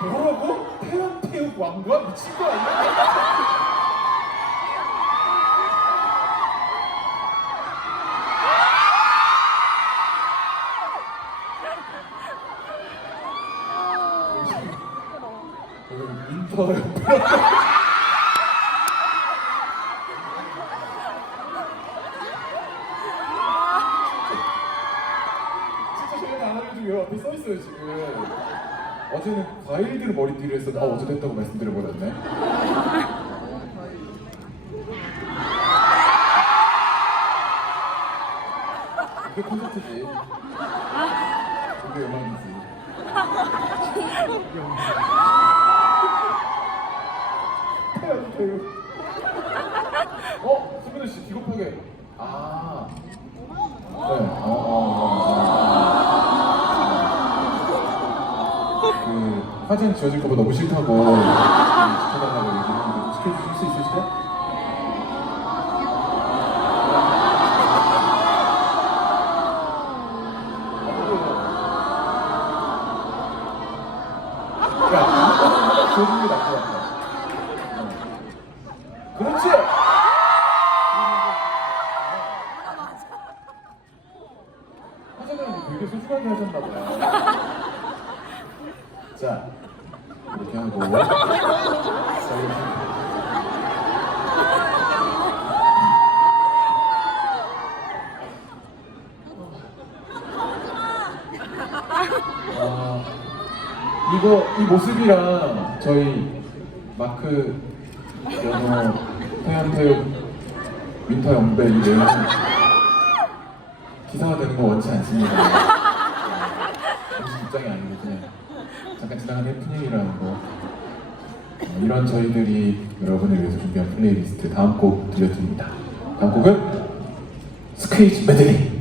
뭐라고? 태연태육 왕과 미친 거 아니야? 인터 옆에 진짜 저희는 안 알려주고 여 앞에 써 있어요 지금. 어제는 과일들 머리띠를 했어. 나 어제 됐다고 말씀드려버렸네. 이게 콘서트지. 이게 음악이지. 어, 수민우 씨 비겁하게. 아. 네. 어, 어, 그 화장 지워질 거보다 너무 싫다고 얘기했는데 지켜주실 수 있으실까요? 야, 지워주는 게 나을 것 같아. 어. 그렇지! 화장을 되게 소중하게 하셨나 봐요. 자, 이렇게 하고. 아, 이거, 이 모습이랑 저희 마크 연호 태양태육 윈터 영배 이 내용 기사가 되는 거 원치 않습니다. 지나간 해프닝이라는 거. 어, 이런 저희들이 여러분을 위해서 준비한 플레이리스트 다음 곡 들려드립니다. 다음 곡은 스크이지 메들리.